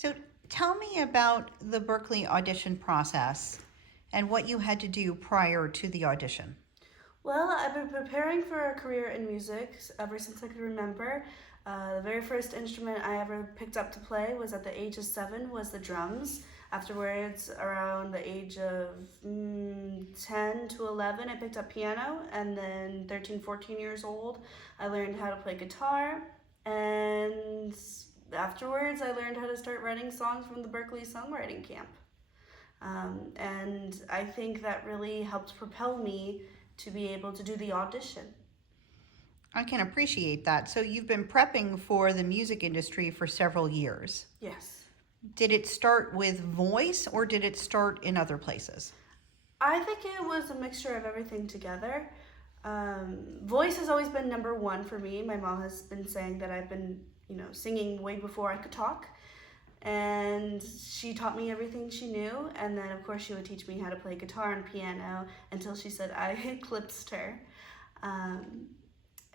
So tell me about the Berklee audition process and what you had to do prior to the audition. Well, I've been preparing for a career in music ever since I could remember. The very first instrument I ever picked up to play was at the age of 7 was the drums. Afterwards, around the age of 10 to 11, I picked up piano. And then 13, 14 years old, I learned how to play guitar. And afterwards, I learned how to start writing songs from the Berklee Songwriting Camp. And I think that really helped propel me to be able to do the audition. I can appreciate that. So you've been prepping for the music industry for several years. Yes. Did it start with voice or did it start in other places? I think it was a mixture of everything together. Voice has always been number one for me. My mom has been saying that I've been, singing way before I could talk. And she taught me everything she knew. And then, of course, she would teach me how to play guitar and piano until she said I eclipsed her. Um,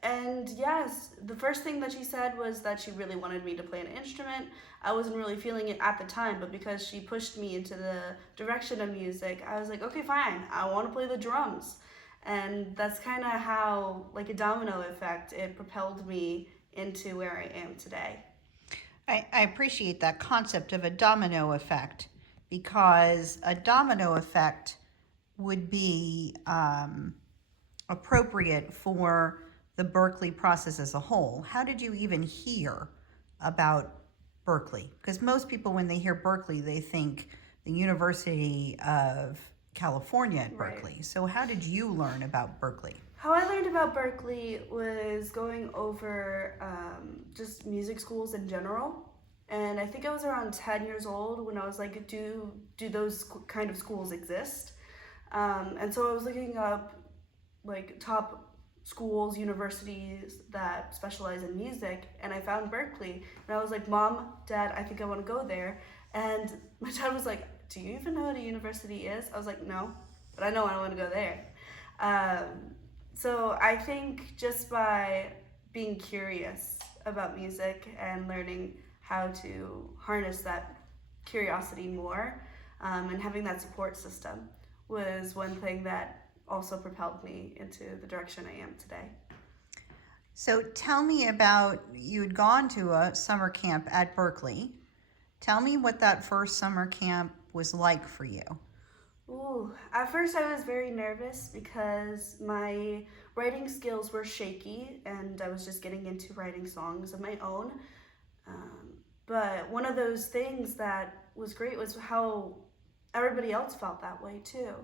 And yes, the first thing that she said was that she really wanted me to play an instrument. I wasn't really feeling it at the time, but because she pushed me into the direction of music, I was like, okay, fine, I want to play the drums. And that's kind of how, like a domino effect, it propelled me into where I am today. I appreciate that concept of a domino effect because a domino effect would be appropriate for the Berklee process as a whole. How did you even hear about Berklee? Because most people, when they hear Berklee, they think the University of California at Right. Berkeley. So, how did you learn about Berklee? How I learned about Berklee was going over just music schools in general. And I think I was around 10 years old when I was like, do those kind of schools exist? And so I was looking up like top schools, universities that specialize in music, and I found Berklee. And I was like, Mom, Dad, I think I want to go there. And my dad was like, do you even know what a university is? I was like, no, but I know I want to go there. So I think just by being curious about music and learning how to harness that curiosity more, and having that support system was one thing that also propelled me into the direction I am today. So, tell me about you had gone to a summer camp at Berklee. Tell me what that first summer camp was like for you. Ooh, at first I was very nervous because my writing skills were shaky and I was just getting into writing songs of my own. But one of those things that was great was how everybody else felt that way too.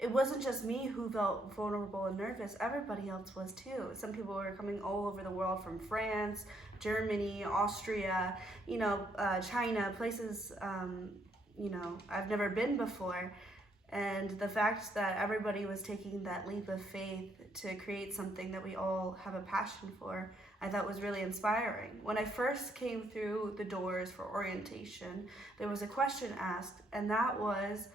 It wasn't just me who felt vulnerable and nervous, everybody else was too. Some people were coming all over the world from France, Germany, Austria, China, places, I've never been before. And the fact that everybody was taking that leap of faith to create something that we all have a passion for, I thought was really inspiring. When I first came through the doors for orientation, there was a question asked, and that was,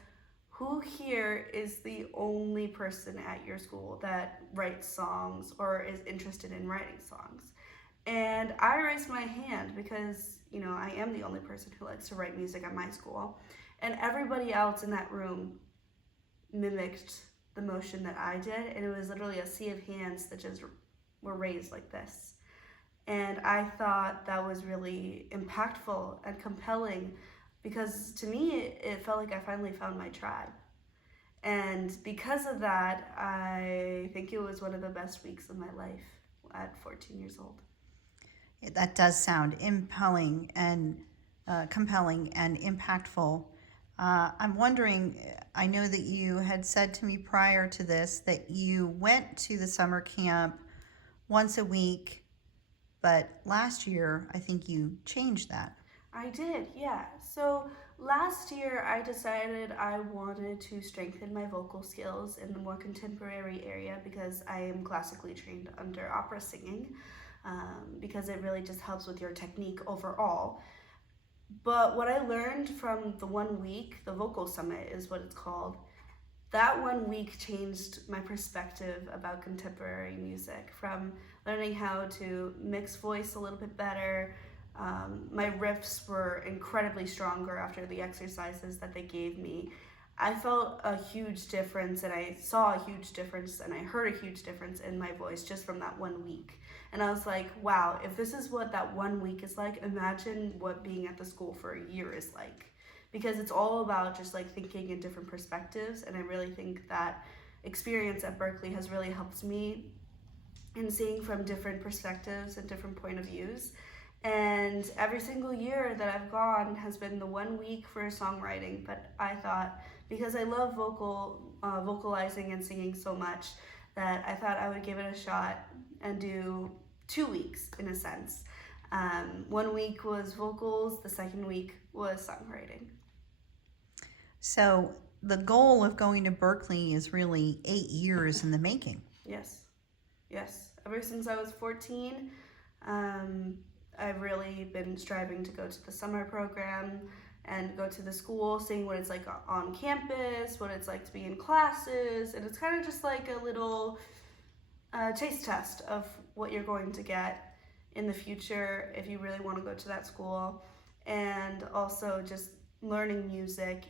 who here is the only person at your school that writes songs or is interested in writing songs? And I raised my hand because, I am the only person who likes to write music at my school. And everybody else in that room mimicked the motion that I did, and it was literally a sea of hands that just were raised like this. And I thought that was really impactful and compelling because to me it felt like I finally found my tribe. And because of that, I think it was one of the best weeks of my life at 14 years old. That does sound compelling and impactful. I'm wondering, I know that you had said to me prior to this that you went to the summer camp once a week, but last year I think you changed that. I did, yeah. So last year I decided I wanted to strengthen my vocal skills in the more contemporary area because I am classically trained under opera singing, because it really just helps with your technique overall. But what I learned from the 1 week, the vocal summit is what it's called, that 1 week changed my perspective about contemporary music, from learning how to mix voice a little bit better, My riffs were incredibly stronger after the exercises that they gave me. I felt a huge difference, and I saw a huge difference, and I heard a huge difference in my voice just from that 1 week. And I was like, wow, if this is what that 1 week is like, imagine what being at the school for a year is like. Because it's all about just like thinking in different perspectives, and I really think that experience at Berklee has really helped me in seeing from different perspectives and different point of views. And every single year that I've gone has been the 1 week for songwriting. But I thought, because I love vocalizing and singing so much, that I thought I would give it a shot and do 2 weeks in a sense. 1 week was vocals, the second week was songwriting. So the goal of going to Berklee is really 8 years in the making. Yes, yes. Ever since I was 14, I've really been striving to go to the summer program and go to the school, seeing what it's like on campus, what it's like to be in classes, and it's kind of just like a little taste test of what you're going to get in the future if you really want to go to that school, and also just learning music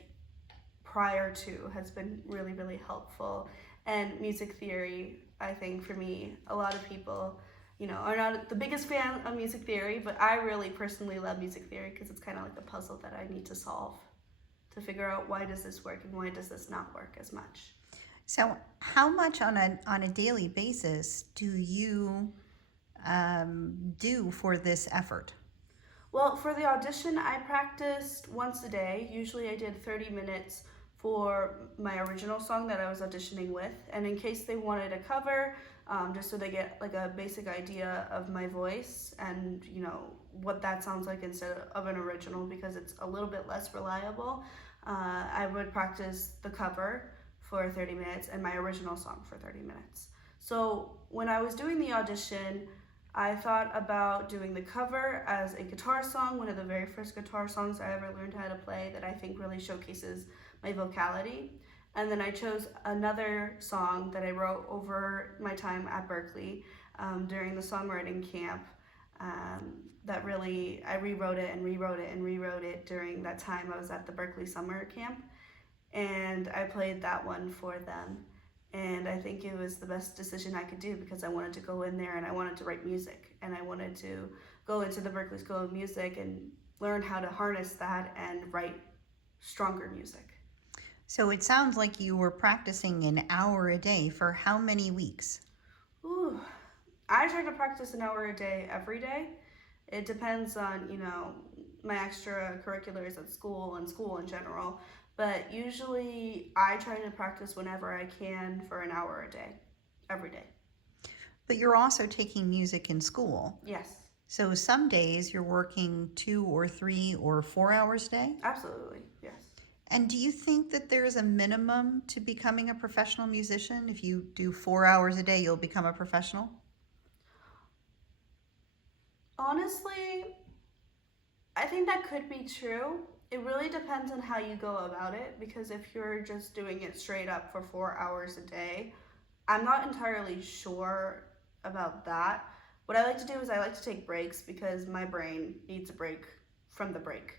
prior to has been really, really helpful. And music theory, I think for me, a lot of people are not the biggest fan of music theory, but I really personally love music theory because it's kind of like a puzzle that I need to solve to figure out why does this work and why does this not work as much. So how much on a daily basis do you do for this effort? Well, for the audition, I practiced once a day. Usually I did 30 minutes for my original song that I was auditioning with, and in case they wanted a cover, just so they get like a basic idea of my voice and what that sounds like instead of an original, because it's a little bit less reliable. I would practice the cover for 30 minutes and my original song for 30 minutes. So when I was doing the audition, I thought about doing the cover as a guitar song, one of the very first guitar songs I ever learned how to play that I think really showcases my vocality. And then I chose another song that I wrote over my time at Berklee during the songwriting camp. That really, I rewrote it and rewrote it and rewrote it during that time I was at the Berklee summer camp. And I played that one for them. And I think it was the best decision I could do because I wanted to go in there and I wanted to write music. And I wanted to go into the Berklee School of Music and learn how to harness that and write stronger music. So it sounds like you were practicing an hour a day for how many weeks? Ooh, I try to practice an hour a day every day. It depends on, my extracurriculars at school and school in general. But usually I try to practice whenever I can for an hour a day, every day. But you're also taking music in school. Yes. So some days you're working 2 or 3 or 4 hours a day? Absolutely, yes. And do you think that there's a minimum to becoming a professional musician? If you do 4 hours a day, you'll become a professional? Honestly, I think that could be true. It really depends on how you go about it, because if you're just doing it straight up for 4 hours a day, I'm not entirely sure about that. What I like to do is I like to take breaks because my brain needs a break from the break.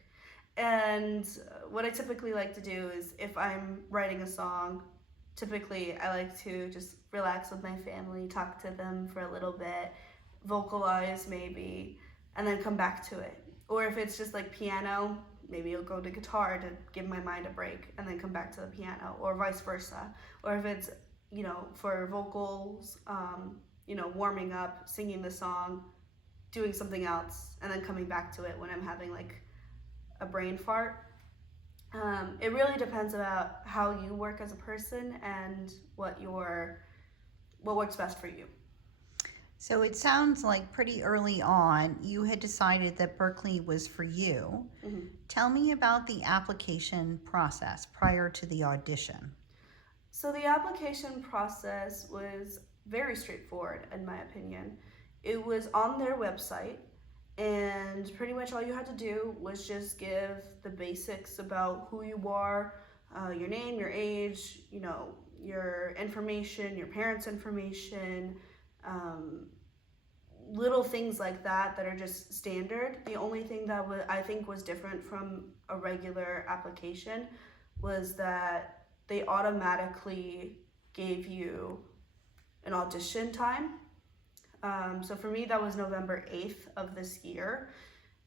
And what I typically like to do is if I'm writing a song, typically I like to just relax with my family, talk to them for a little bit, vocalize maybe, and then come back to it. Or if it's just like piano, maybe I'll go to guitar to give my mind a break and then come back to the piano, or vice versa. Or if it's, for vocals, warming up, singing the song, doing something else, and then coming back to it when I'm having like a brain fart. It really depends about how you work as a person and what works best for you. So it sounds like pretty early on you had decided that Berklee was for you. Mm-hmm. Tell me about the application process prior to the audition. So the application process was very straightforward, in my opinion. It was on their website, and pretty much all you had to do was just give the basics about who you are, your name, your age, your information, your parents' information, little things like that are just standard. The only thing that I think was different from a regular application was that they automatically gave you an audition time. So for me, that was November 8th of this year.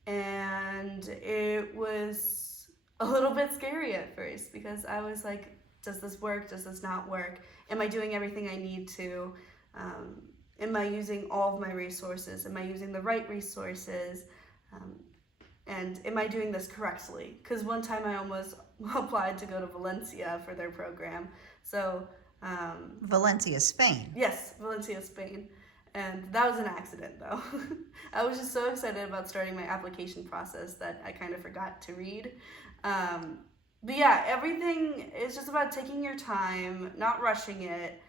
And it was a little bit scary at first because I was like, does this work? Does this not work? Am I doing everything I need to? Am I using all of my resources? Am I using the right resources? And am I doing this correctly? Because one time I almost applied to go to Valencia for their program. So, Valencia, Spain. yes, Valencia, Spain. And that was an accident though. I was just so excited about starting my application process that I kind of forgot to read. But yeah, everything is just about taking your time, not rushing it.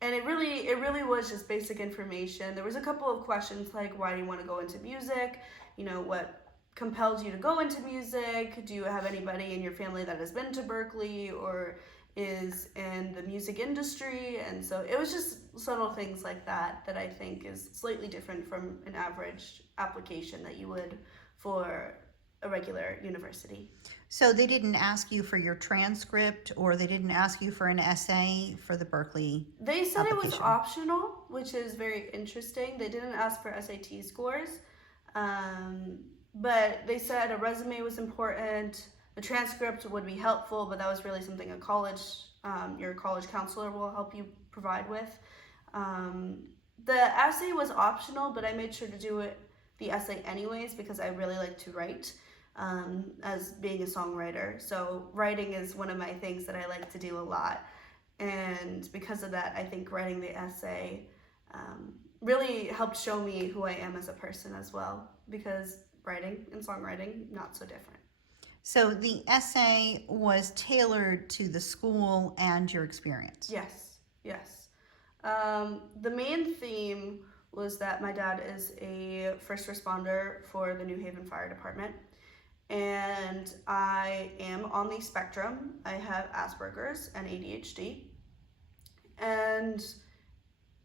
And it really was just basic information. There was a couple of questions like, why do you want to go into music? You know, what compelled you to go into music? Do you have anybody in your family that has been to Berklee or is in the music industry? And so it was just subtle things like that that I think is slightly different from an average application that you would for a regular university. So they didn't ask you for your transcript, or they didn't ask you for an essay for the Berklee They said it was application? optional, which is very interesting. They didn't ask for SAT scores, but they said a resume was important. The transcript would be helpful, but that was really something your college counselor will help you provide with. The essay was optional, but I made sure to do the essay anyways because I really like to write. As being a songwriter. So writing is one of my things that I like to do a lot. And because of that, I think writing the essay really helped show me who I am as a person as well, because writing and songwriting, not so different. So the essay was tailored to the school and your experience. Yes, yes. The main theme was that my dad is a first responder for the New Haven Fire Department. And I am on the spectrum. I have Asperger's and ADHD. And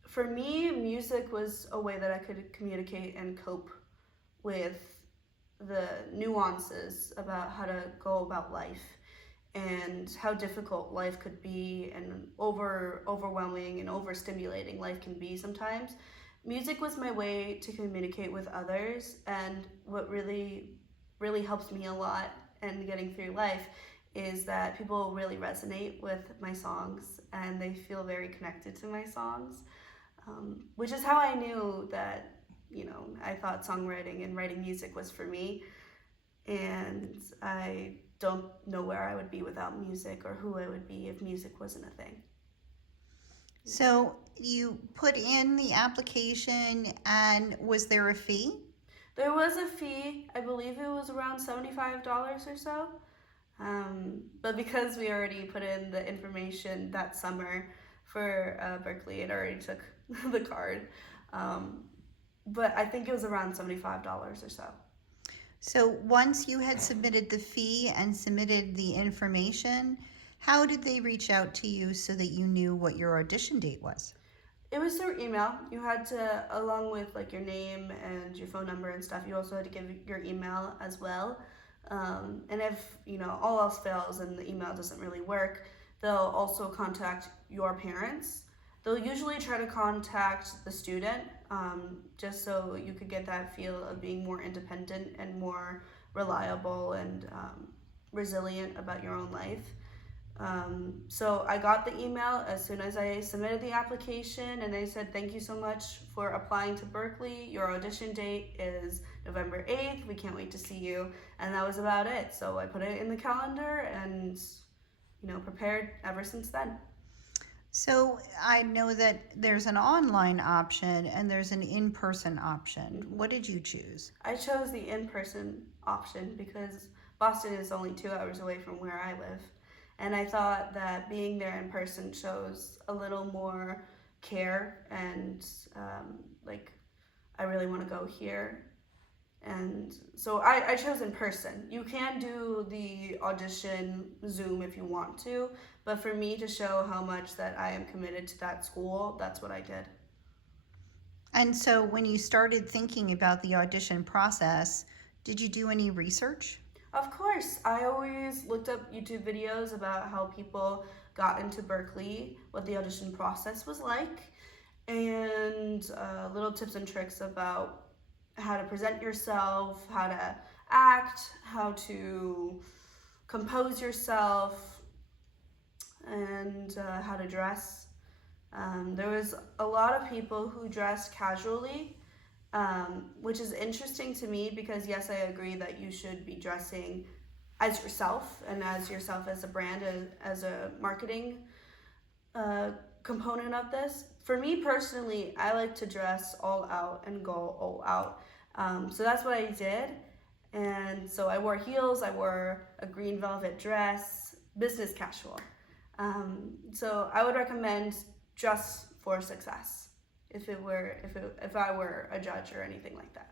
for me, music was a way that I could communicate and cope with the nuances about how to go about life and how difficult life could be and overwhelming and overstimulating life can be sometimes. Music was my way to communicate with others, and what really helps me a lot in getting through life is that people really resonate with my songs and they feel very connected to my songs, which is how I knew that, I thought songwriting and writing music was for me, and I don't know where I would be without music or who I would be if music wasn't a thing. So you put in the application, and was there a fee? There was a fee. I believe it was around $75 or so. But because we already put in the information that summer for Berklee, it already took the card. But I think it was around $75 or so. So once you had submitted the fee and submitted the information, how did they reach out to you so that you knew what your audition date was? It was through email. You had to, along with like your name and your phone number and stuff, you also had to give your email as well. And if, all else fails and the email doesn't really work, they'll also contact your parents. They'll usually try to contact the student, just so you could get that feel of being more independent and more reliable and resilient about your own life. So I got the email as soon as I submitted the application, and they said, thank you so much for applying to Berklee. Your audition date is November 8th. We can't wait to see you. And that was about it. So I put it in the calendar and, prepared ever since then. So I know that there's an online option and there's an in-person option. What did you choose? I chose the in-person option because Boston is only 2 hours away from where I live. And I thought that being there in person shows a little more care and I really want to go here. And so I chose in person. You can do the audition Zoom if you want to, but for me to show how much that I am committed to that school, that's what I did. And so when you started thinking about the audition process, did you do any research? Of course, I always looked up YouTube videos about how people got into Berklee, what the audition process was like, and little tips and tricks about how to present yourself, how to act, how to compose yourself, and how to dress. There was a lot of people who dressed casually, which is interesting to me because, yes, I agree that you should be dressing as yourself and as yourself as a brand and as a marketing component of this. For me personally, I like to dress all out and go all out. So that's what I did. And so I wore heels, I wore a green velvet dress, business casual. So I would recommend Dress for Success if I were a judge or anything like that.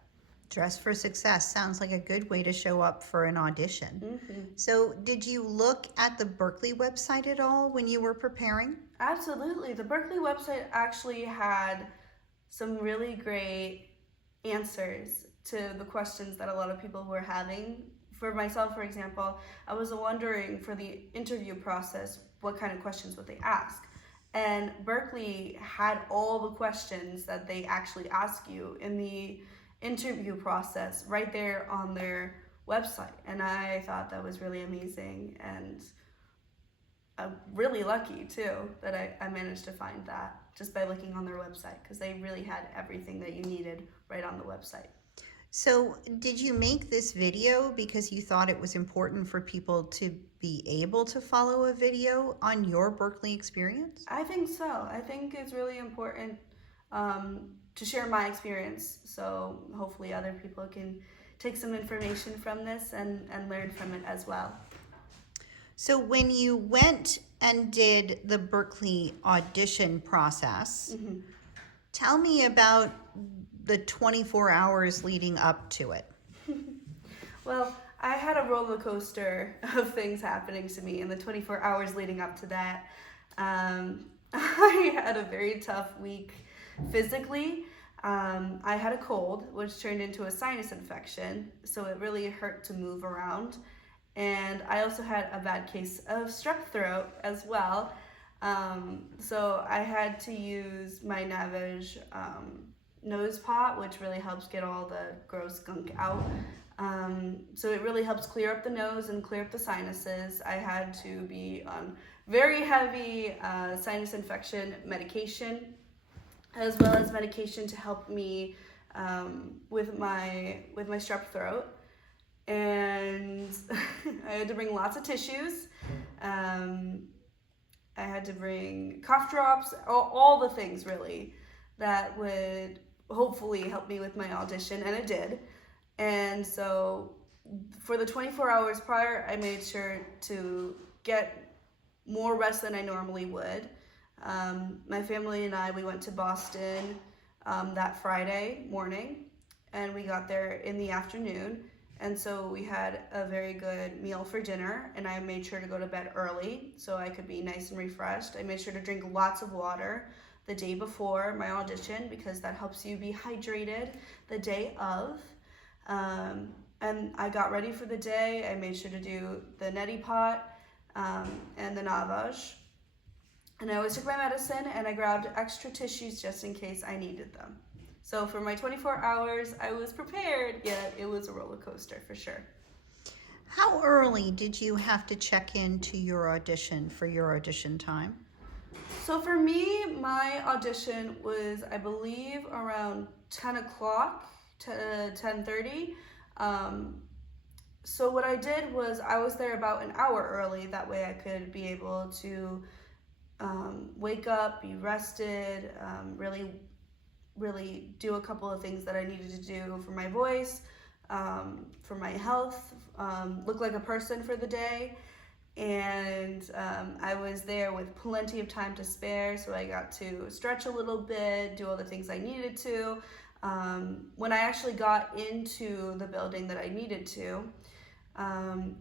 Dress for Success sounds like a good way to show up for an audition. Mm-hmm. So, did you look at the Berklee website at all when you were preparing? Absolutely. The Berklee website actually had some really great answers to the questions that a lot of people were having. For myself, for example, I was wondering for the interview process, what kind of questions would they ask? And Berklee had all the questions that they actually ask you in the interview process right there on their website. And I thought that was really amazing, and I'm really lucky too that I managed to find that just by looking on their website, because they really had everything that you needed right on the website. So, did you make this video because you thought it was important for people to be able to follow a video on your Berklee experience? I think so. I think it's really important to share my experience, so hopefully other people can take some information from this and learn from it as well. So, when you went and did the Berklee audition process, Mm-hmm. tell me about the 24 hours leading up to it. Well, I had a roller coaster of things happening to me in the 24 hours leading up to that. I had a very tough week physically. I had a cold, which turned into a sinus infection, so it really hurt to move around. And I also had a bad case of strep throat as well. So I had to use my Navage nose pot, which really helps get all the gross gunk out. So it really helps clear up the nose and clear up the sinuses. I had to be on very heavy sinus infection medication, as well as medication to help me with my strep throat. And I had to bring lots of tissues. I had to bring cough drops, all the things really that would hopefully help me with my audition, and it did. And so for the 24 hours prior, I made sure to get more rest than I normally would. My family and I, we went to Boston that Friday morning, and we got there in the afternoon. And so we had a very good meal for dinner, and I made sure to go to bed early so I could be nice and refreshed. I made sure to drink lots of water the day before my audition, because that helps you be hydrated the day of. And I got ready for the day. I made sure to do the neti pot and the Navage. And I always took my medicine, and I grabbed extra tissues just in case I needed them. So for my 24 hours, I was prepared, yet it was a roller coaster for sure. How early did you have to check into your audition for your audition time? So for me, my audition was, I believe, around 10 o'clock to 10:30. So what I did was I was there about an hour early. That way I could be able to wake up, be rested, really do a couple of things that I needed to do for my voice, for my health, look like a person for the day. And I was there with plenty of time to spare, so I got to stretch a little bit, do all the things I needed to. When I actually got into the building that I needed to,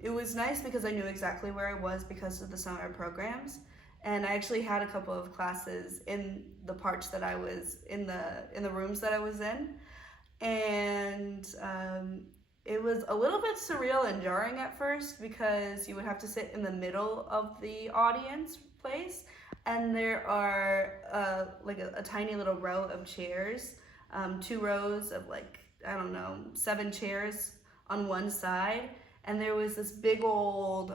it was nice because I knew exactly where I was because of the summer programs. And I actually had a couple of classes in the parts that I was in the rooms that I was in, and it was a little bit surreal and jarring at first because you would have to sit in the middle of the audience place, and there are like a tiny little row of chairs, 2 rows of like, I don't know, 7 chairs on one side, and there was this big old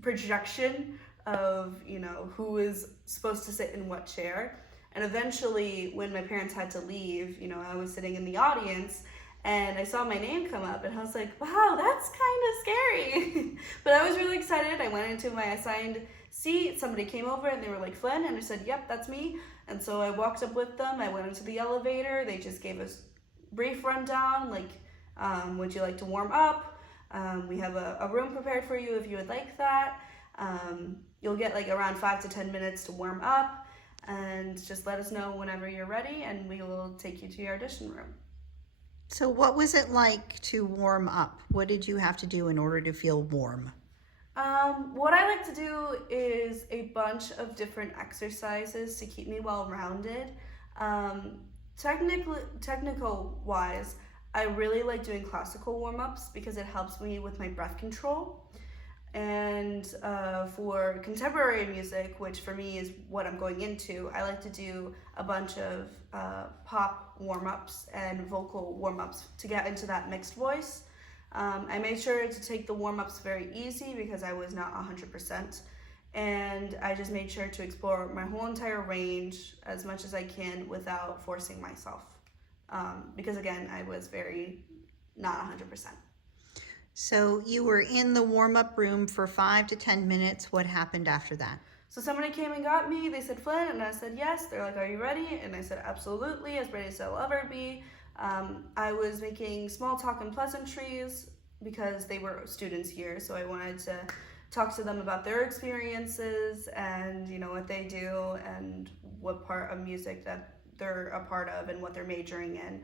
projection of, you know, who is supposed to sit in what chair. And eventually, when my parents had to leave, you know, I was sitting in the audience and I saw my name come up and I was like, wow, that's kind of scary. But I was really excited. I went into my assigned seat. Somebody came over and they were like, Flynn, and I said, yep, that's me. And so I walked up with them. I went into the elevator. They just gave us brief rundown, like, would you like to warm up? We have a room prepared for you if you would like that. You'll get like around 5 to 10 minutes to warm up, and just let us know whenever you're ready and we will take you to your audition room. So what was it like to warm up? What did you have to do in order to feel warm? What I like to do is a bunch of different exercises to keep me well-rounded. Technical wise, I really like doing classical warm-ups because it helps me with my breath control. And for contemporary music, which for me is what I'm going into, I like to do a bunch of pop warm-ups and vocal warm-ups to get into that mixed voice. I made sure to take the warm-ups very easy because I was not 100%. And I just made sure to explore my whole entire range as much as I can without forcing myself. Because again, I was very not 100%. So you were in the warm-up room for 5 to 10 minutes. What happened after that? So somebody came and got me. They said, Flynn, and I said, yes. They're like, are you ready? And I said, absolutely, as ready as I'll ever be. I was making small talk and pleasantries because they were students here. So I wanted to talk to them about their experiences and, you know, what they do and what part of music that they're a part of and what they're majoring in.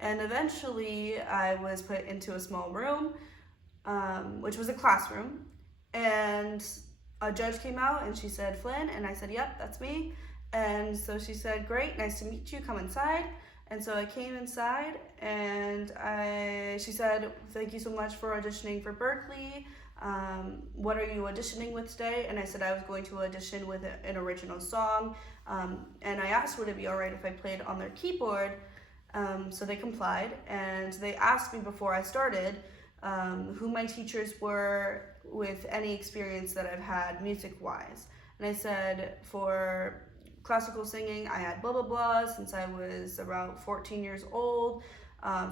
And eventually I was put into a small room, which was a classroom, and a judge came out and she said, Flynn, and I said, yep, that's me. And so she said, great, nice to meet you, come inside. And so I came inside and she said, thank you so much for auditioning for Berklee. What are you auditioning with today? And I said I was going to audition with an original song. And I asked, would it be all right if I played on their keyboard? So they complied, and they asked me before I started who my teachers were with any experience that I've had music-wise. And I said, for classical singing, I had blah, blah, blah since I was around 14 years old.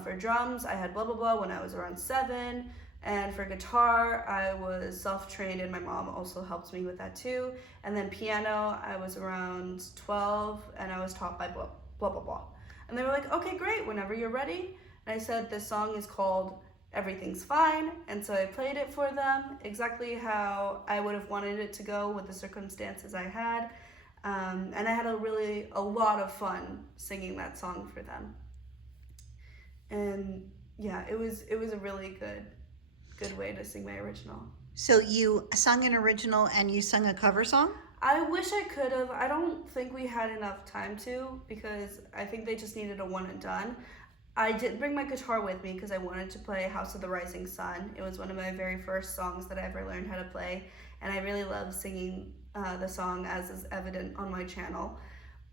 For drums, I had blah, blah, blah when I was around 7. And for guitar, I was self-trained, and my mom also helped me with that too. And then piano, I was around 12, and I was taught by blah, blah, blah, blah. And they were like, okay, great, whenever you're ready. And I said, this song is called Everything's Fine. And so I played it for them exactly how I would have wanted it to go with the circumstances I had. And I had a lot of fun singing that song for them. And yeah, it was a really good way to sing my original. So you sung an original and you sung a cover song? I wish I could have. I don't think we had enough time to, because I think they just needed a one and done. I did bring my guitar with me because I wanted to play House of the Rising Sun. It was one of my very first songs that I ever learned how to play, and I really love singing the song, as is evident on my channel.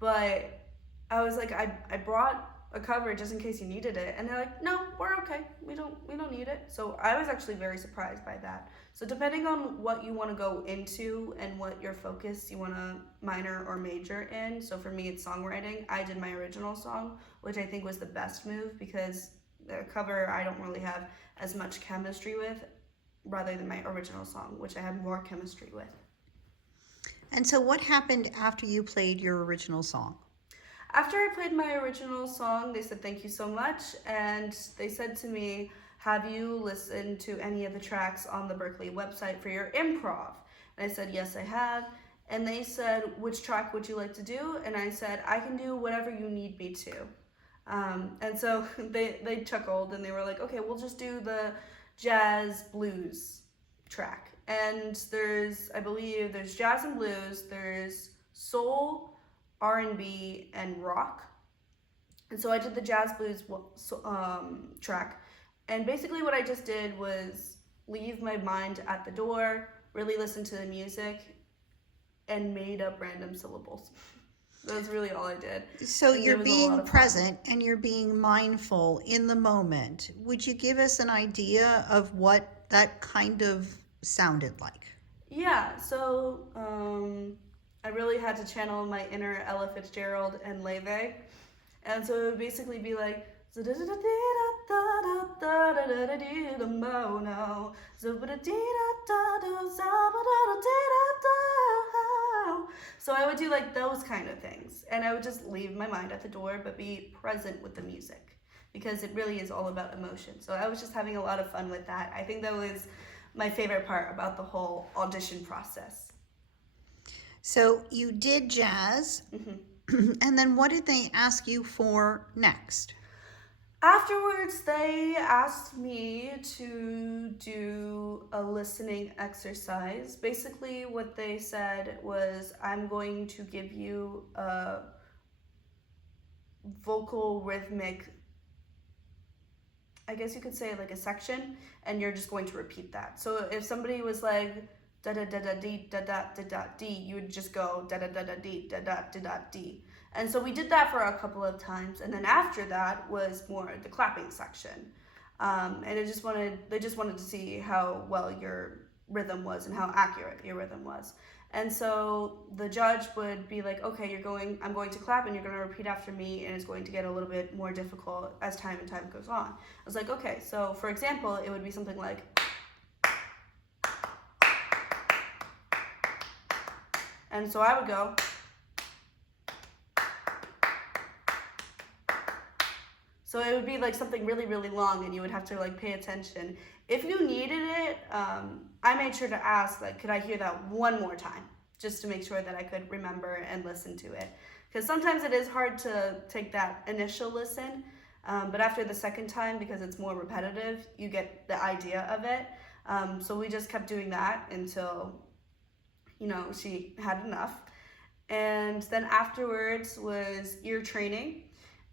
But I was like, I brought a cover just in case you needed it, and they're like, no, we're okay, we don't need it. So I was actually very surprised by that. So depending on what you want to go into and what your focus you want to minor or major in, so for me it's songwriting, I did my original song, which I think was the best move because the cover I don't really have as much chemistry with, rather than my original song, which I have more chemistry with. And so what happened after you played your original song? After I played my original song, they said thank you so much, and they said to me, have you listened to any of the tracks on the Berklee website for your improv? And I said, yes, I have. And they said, which track would you like to do? And I said, I can do whatever you need me to. And so they chuckled and they were like, okay, we'll just do the jazz blues track. And I believe there's jazz and blues, there's soul, R&B, and rock. And so I did the jazz blues track. And basically what I just did was leave my mind at the door, really listen to the music, and made up random syllables. That's really all I did. So And it you're was a lot being of fun. present and you're being mindful in the moment. Would you give us an idea of what that kind of sounded like? Yeah, so I really had to channel my inner Ella Fitzgerald and Leve. And so it would basically be like, so I would do like those kind of things. And I would just leave my mind at the door, but be present with the music because it really is all about emotion. So I was just having a lot of fun with that. I think that was my favorite part about the whole audition process. So you did jazz, and then what did they ask you for next? Afterwards, they asked me to do a listening exercise. Basically, what they said was, I'm going to give you a vocal rhythmic, I guess you could say like a section, and you're just going to repeat that. So if somebody was like da da da da dee da da da da dee, you would just go da da da da dee da da da da dee. And so we did that for a couple of times, and then after that was more the clapping section. And they just wanted to see how well your rhythm was and how accurate your rhythm was. And so the judge would be like, okay, I'm going to clap and you're going to repeat after me, and it's going to get a little bit more difficult as time goes on. I was like, okay, so for example, it would be something like, and so I would go, so it would be like something really, really long, and you would have to like pay attention. If you needed it, I made sure to ask, like, could I hear that one more time? Just to make sure that I could remember and listen to it. Because sometimes it is hard to take that initial listen, but after the second time, because it's more repetitive, you get the idea of it. So we just kept doing that until, she had enough. And then afterwards was ear training.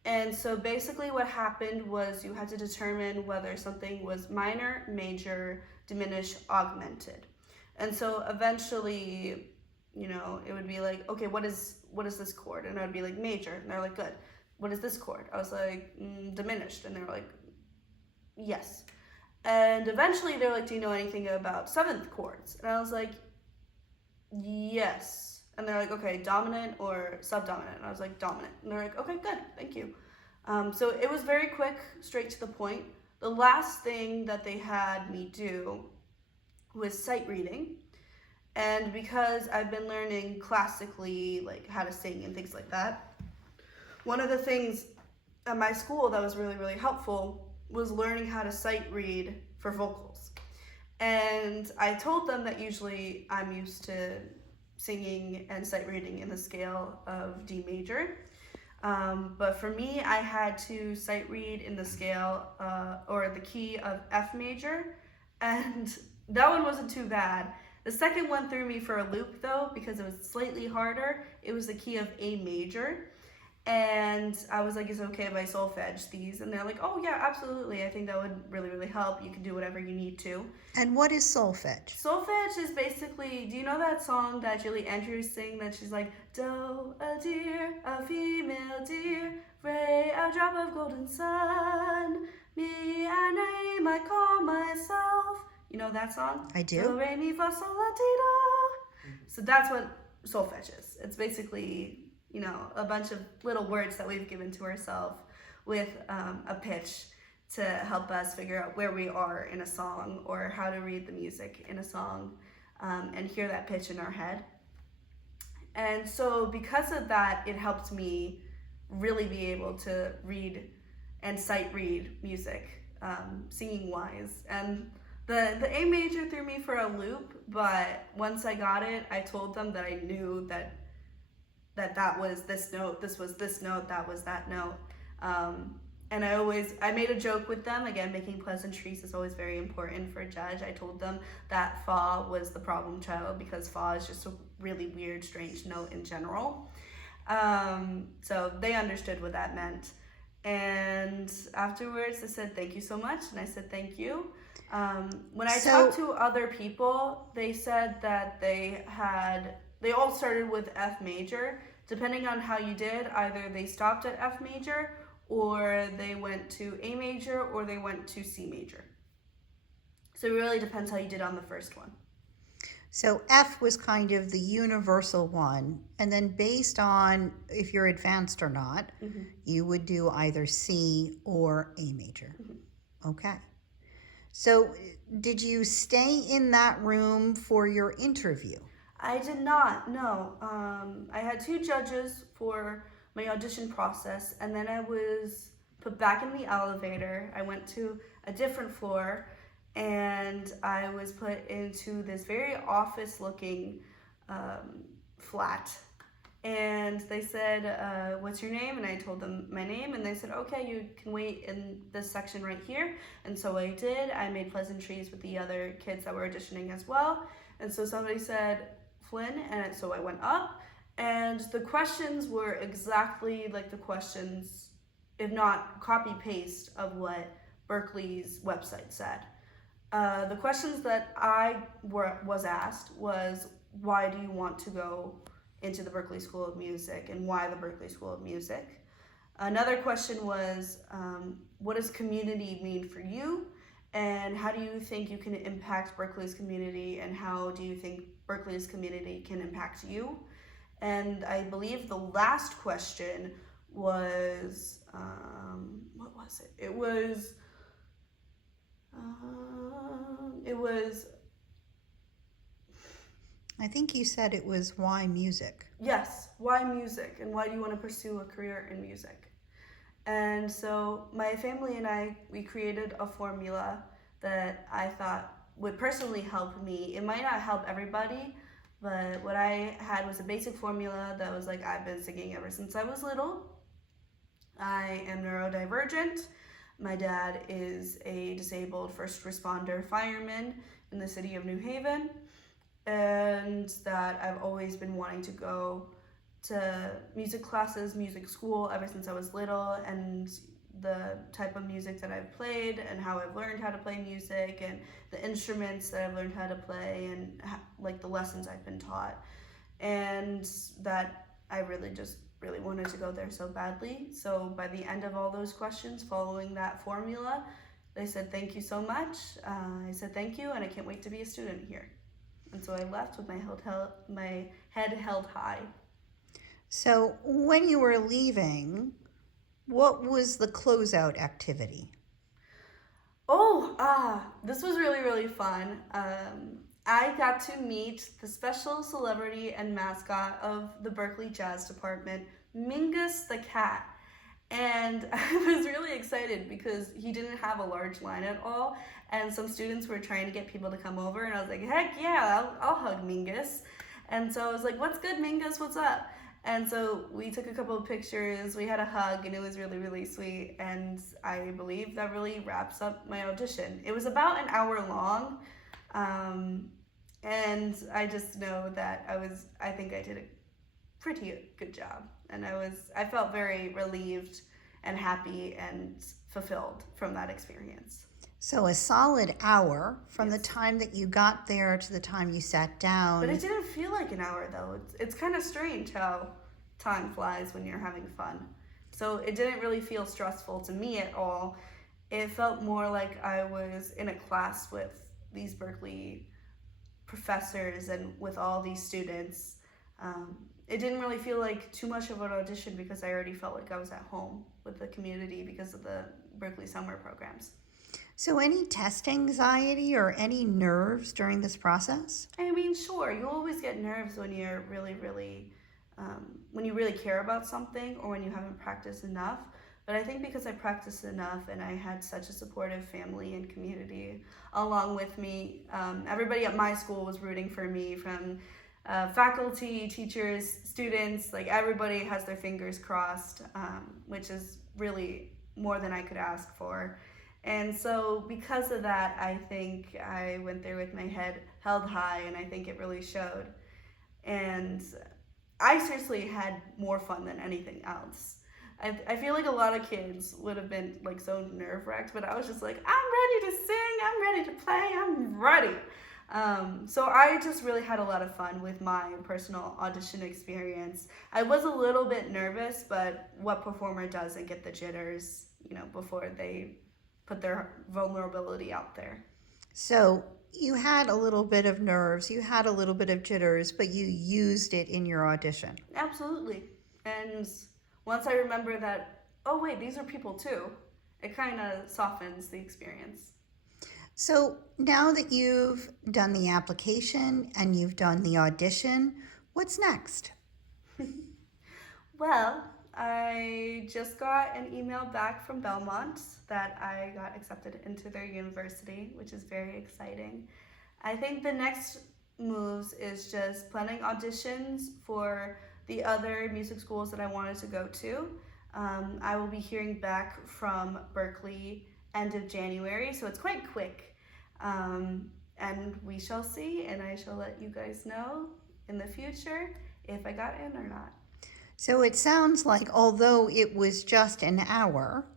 And so basically what happened was you had to determine whether something was minor, major, diminished, augmented. And so eventually, it would be like, okay, what is this chord? And I would be like, major. And they're like, good. What is this chord? I was like, diminished. And they were like, yes. And eventually they're like, do you know anything about seventh chords? And I was like, yes. And they're like, okay, dominant or subdominant? And I was like, dominant. And they're like, okay, good, thank you. So it was very quick, straight to the point. The last thing that they had me do was sight reading. And because I've been learning classically, like how to sing and things like that, one of the things at my school that was really, really helpful was learning how to sight read for vocals. And I told them that usually I'm used to singing and sight reading in the scale of D major. But for me, I had to sight read in the scale or the key of F major, and that one wasn't too bad. The second one threw me for a loop though, because it was slightly harder. It was the key of A major. And I was like, is it okay if I solfege these? And they're like, oh yeah, absolutely. I think that would really, really help. You can do whatever you need to. And what is solfege? Solfege is basically, do you know that song that Julie Andrews sing that she's like, doe, a deer, a female deer, ray, a drop of golden sun, me, a name I call myself. You know that song? I do. Do, re, mi, fa, sol, la, ti, do. So that's what solfege is. It's basically, a bunch of little words that we've given to ourselves with a pitch to help us figure out where we are in a song or how to read the music in a song and hear that pitch in our head. And so because of that, it helped me really be able to read and sight read music, singing wise. And the A major threw me for a loop, but once I got it, I told them that I knew that was this note, this was this note, that was that note. And I made a joke with them. Again, making pleasantries is always very important for a judge. I told them that fa was the problem child because fa is just a really weird, strange note in general. So they understood what that meant. And afterwards, they said, thank you so much. And I said, thank you. When I talked to other people, they said that they all started with F major. Depending on how you did, either they stopped at F major or they went to A major or they went to C major. So it really depends how you did on the first one. So F was kind of the universal one, and then based on if you're advanced or not, you would do either C or A major. Okay. So did you stay in that room for your interview? I did not, no. I had 2 judges for my audition process, and then I was put back in the elevator. I went to a different floor, and I was put into this very office-looking flat. And they said, what's your name? And I told them my name, and they said, okay, you can wait in this section right here. And so I did. I made pleasantries with the other kids that were auditioning as well. And so somebody said, Flynn, and so I went up, and the questions were exactly like the questions, if not copy-paste, of what Berklee's website said. The questions that I was asked was, why do you want to go into the Berklee School of Music, and why the Berklee School of Music? Another question was, what does community mean for you? And how do you think you can impact Berklee's community, and how do you think Berklee's community can impact you? And I believe the last question was, what was it? It was, I think you said it was why music. yes, why music, and why do you want to pursue a career in music? And so my family and I, we created a formula that I thought would personally help me. It might not help everybody, but what I had was a basic formula that was like, I've been singing ever since I was little. I am neurodivergent. My dad is a disabled first responder fireman in the city of New Haven, and that I've always been wanting to go to music classes, music school ever since I was little, and the type of music that I've played and how I've learned how to play music and the instruments that I've learned how to play and like the lessons I've been taught, and that I really wanted to go there so badly. So by the end of all those questions, following that formula, they said, thank you so much. I said, thank you, and I can't wait to be a student here. And so I left with my head held high. So when you were leaving, what was the closeout activity? This was really, really fun. I got to meet the special celebrity and mascot of the Berklee Jazz Department, Mingus the cat. And I was really excited because he didn't have a large line at all. And some students were trying to get people to come over. And I was like, heck yeah, I'll hug Mingus. And so I was like, what's good, Mingus? What's up? And so we took a couple of pictures, we had a hug, and it was really, really sweet. And I believe that really wraps up my audition. It was about an hour long. And I just know that I think I did a pretty good job. And I felt very relieved and happy and fulfilled from that experience. So a solid hour from the time that you got there to the time you sat down. But it didn't feel like an hour though. It's kind of strange how time flies when you're having fun. So it didn't really feel stressful to me at all. It felt more like I was in a class with these Berklee professors and with all these students. It didn't really feel like too much of an audition because I already felt like I was at home with the community because of the Berklee summer programs. So any test anxiety or any nerves during this process? I mean, sure, you always get nerves when you're really, when you really care about something or when you haven't practiced enough. But I think because I practiced enough and I had such a supportive family and community along with me, everybody at my school was rooting for me, from faculty, teachers, students, like everybody has their fingers crossed, which is really more than I could ask for. And so, because of that, I think I went there with my head held high, and I think it really showed. And I seriously had more fun than anything else. I feel like a lot of kids would have been like so nerve wracked, but I was just like, I'm ready to sing, I'm ready to play, I'm ready. So I just really had a lot of fun with my personal audition experience. I was a little bit nervous, but what performer doesn't get the jitters, before they put their vulnerability out there? So you had a little bit of nerves, you had a little bit of jitters, but you used it in your audition. Absolutely. And once I remember that, oh wait, these are people too, it kind of softens the experience. So now that you've done the application and you've done the audition, what's next? Well, I just got an email back from Belmont that I got accepted into their university, which is very exciting. I think the next moves is just planning auditions for the other music schools that I wanted to go to. I will be hearing back from Berklee end of January, so it's quite quick. And we shall see, and I shall let you guys know in the future if I got in or not. So it sounds like although it was just an hour,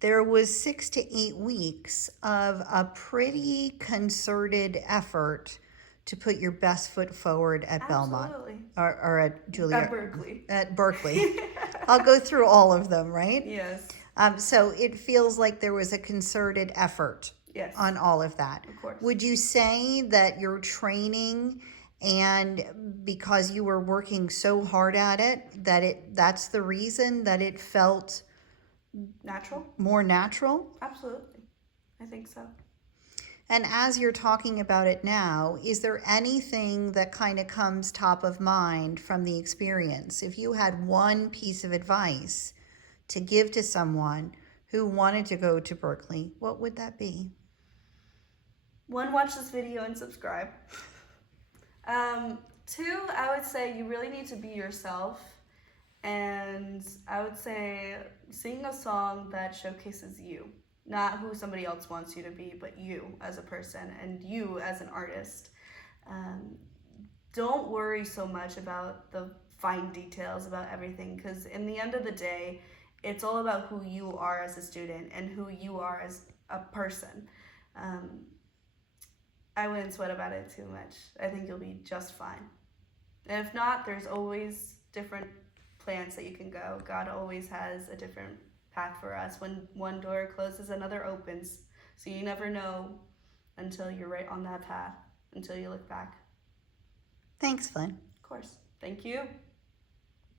there was 6 to 8 weeks of a pretty concerted effort to put your best foot forward at Belmont Absolutely. or at At Juilliard, Berklee. at Berklee. I'll go through all of them, right? Yes. So it feels like there was a concerted effort Yes. on all of that. Of course. Would you say that your training and because you were working so hard at it, that's the reason that it felt Natural? more natural? Absolutely. I think so. And as you're talking about it now, is there anything that kind of comes top of mind from the experience? If you had one piece of advice to give to someone who wanted to go to Berklee, what would that be? One, watch this video and subscribe. Two, I would say you really need to be yourself. And I would say sing a song that showcases you. Not who somebody else wants you to be, but you as a person and you as an artist. Don't worry so much about the fine details about everything, because in the end of the day, it's all about who you are as a student and who you are as a person. I wouldn't sweat about it too much. I think you'll be just fine. And if not, there's always different plans that you can go. God always has a different path for us. When one door closes, another opens. So you never know until you're right on that path, until you look back. Thanks, Flynn. Of course. Thank you.